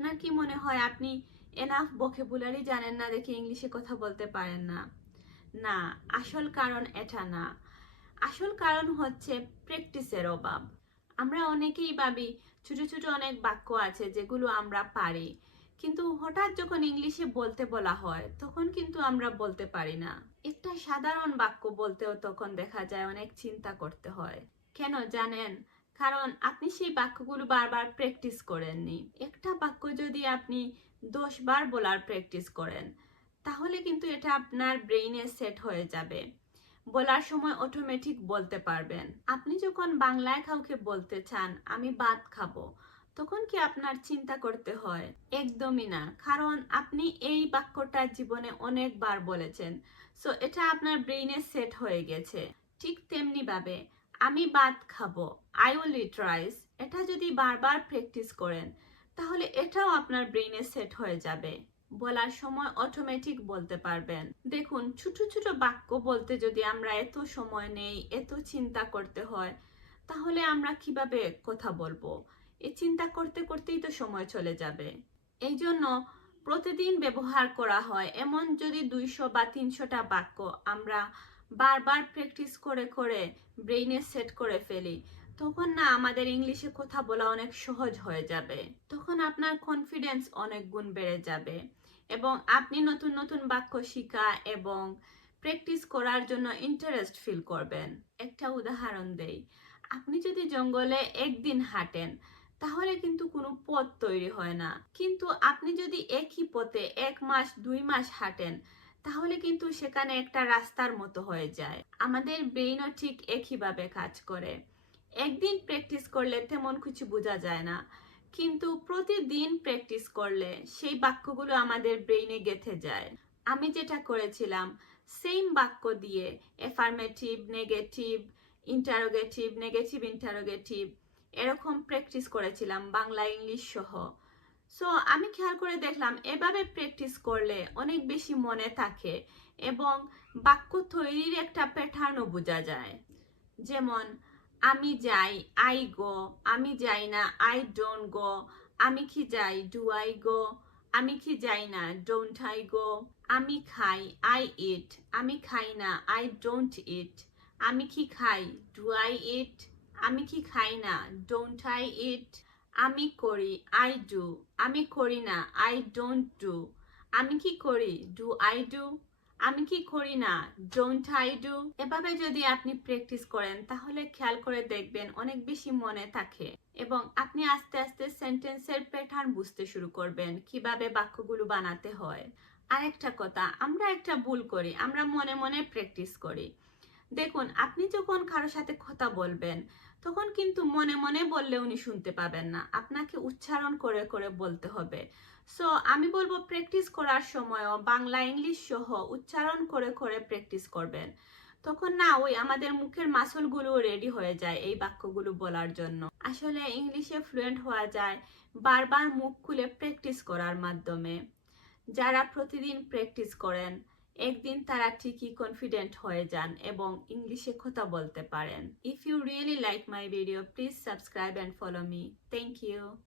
আপনার কি মনে হয় আপনি এনাফ ভোকাবুলারি জানেন না দেখে ইংলিশে কথা বলতে পারেন না? না, আসল কারণ এটা না। আসল কারণ হচ্ছে প্র্যাকটিসের অভাব। আমরা অনেকেই ভাবি ছোট ছোট অনেক বাক্য আছে যেগুলো আমরা পারি, কিন্তু হঠাৎ যখন ইংলিশে বলতে বলা হয় তখন কিন্তু আমরা বলতে পারি না। একটা সাধারণ বাক্য বলতেও তখন দেখা যায় অনেক চিন্তা করতে হয়। কেন জানেন? কারণ আপনি সেই বাক্যগুলো বারবার প্র্যাকটিস করেননি। একটা বাক্য যদি আপনি 10 বার বলার প্র্যাকটিস করেন, তাহলে কিন্তু এটা আপনার ব্রেইনে সেট হয়ে যাবে। বলার সময় অটোমেটিক বলতে পারবেন। আপনি যখন বাংলায় কাউকে বলতে চান আমি ভাত খাবো, তখন কি আপনার চিন্তা করতে হয়? একদমই না, কারণ আপনি এই বাক্যটা জীবনে অনেকবার বলেছেন। সো এটা আপনার ব্রেইনে সেট হয়ে গেছে। ঠিক তেমনি ভাবে আমি ভাত খাবো, আই উইল ইট রাইস, এটা যদি বারবার প্র্যাকটিস করেন তাহলে এটাও আপনার ব্রেইনে সেট হয়ে যাবে। বলার সময় অটোমেটিক বলতে পারবেন। দেখুন, ছোট ছোট বাক্য বলতে যদি আমরা এত সময় নেই, এত চিন্তা করতে হয়, তাহলে আমরা কিভাবে কথা বলবো? এই চিন্তা করতে করতেই তো সময় চলে যাবে। এই জন্য প্রতিদিন ব্যবহার করা হয় এমন যদি 200 বা 300টা বাক্য আমরা বারবার প্র্যাকটিস করে করে ব্রেইনে সেট করে ফেলি, তখন না আমাদের ইংলিশে কথা বলা অনেক সহজ হয়ে যাবে। তখন আপনার কনফিডেন্স অনেক গুণ বেড়ে যাবে এবং আপনি নতুন নতুন বাক্য শেখা এবং প্র্যাকটিস করার জন্য ইন্টারেস্ট ফিল করবেন। একটা উদাহরণ দেই, আপনি যদি জঙ্গলে একদিন হাঁটেন তাহলে কিন্তু কোনো পথ তৈরি হয় না, কিন্তু আপনি যদি একই পথে 1 মাস 2 মাস হাঁটেন তাহলে কিন্তু সেখানে একটা রাস্তার মতো হয়ে যায়। আমাদের ব্রেইনও ঠিক একইভাবে কাজ করে। একদিন প্র্যাকটিস করলে তেমন কিছু বোঝা যায় না, কিন্তু প্রতিদিন প্র্যাকটিস করলে সেই বাক্যগুলো আমাদের ব্রেইনে গেঁথে যায়। আমি যেটা করেছিলাম, সেম বাক্য দিয়ে affirmative, negative, interrogative, negative interrogative এরকম প্র্যাকটিস করেছিলাম বাংলা ইংলিশ সহ। সো আমি খেয়াল করে দেখলাম এভাবে প্র্যাকটিস করলে অনেক বেশি মনে থাকে এবং বাক্য তৈরির একটা প্যাটার্নও বোঝা যায়। যেমন আমি যাই, আই গো, আমি যাই না, আই ডোন্ট গো, আমি কি যাই, ডু আই গো, আমি কি যাই না, ডোন্ট আই গো, আমি খাই, আই ইট, আমি খাই না, আই ডোন্ট ইট, আমি কি খাই, ডু আই ইট, আমি কি খাই না, ডোন্ট আই ইট, আমি করি, আই ডু, আমি করি না, আই ডোন্ট ডু, আমি কি করি, ডু আই ডু, আমি কি করি না, ডোন্ট আই ডু। এভাবে যদি আপনি প্র্যাকটিস করেন তাহলে খেয়াল করে দেখবেন অনেক বেশি মনে থাকে এবং আপনি আস্তে আস্তে সেন্টেন্সের প্যাটার্ন বুঝতে শুরু করবেন, কিভাবে বাক্যগুলো বানাতে হয়। আরেকটা কথা, আমরা একটা ভুল করি, আমরা মনে মনে প্র্যাকটিস করি। দেখুন, আপনি যখন কারোর সাথে কথা বলবেন তখন কিন্তু মনে মনে বললে উনি শুনতে পাবেন না, আপনাকে উচ্চারণ করে করে বলতে হবে। সো আমি বলবো প্র্যাকটিস করার সময়ও বাংলা ইংলিশ সহ উচ্চারণ করে করে প্র্যাকটিস করবেন। তখন না ওই আমাদের মুখের মাসলগুলো রেডি হয়ে যায় এই বাক্যগুলো বলার জন্য। আসলে ইংলিশে ফ্লুয়েন্ট হওয়া যায় বারবার মুখ খুলে প্র্যাকটিস করার মাধ্যমে। যারা প্রতিদিন প্র্যাকটিস করেন একদিন তারা ঠিকই কনফিডেন্ট হয়ে যান এবং ইংলিশে কথা বলতে পারেন। If you really like my video, please subscribe and follow me. Thank you.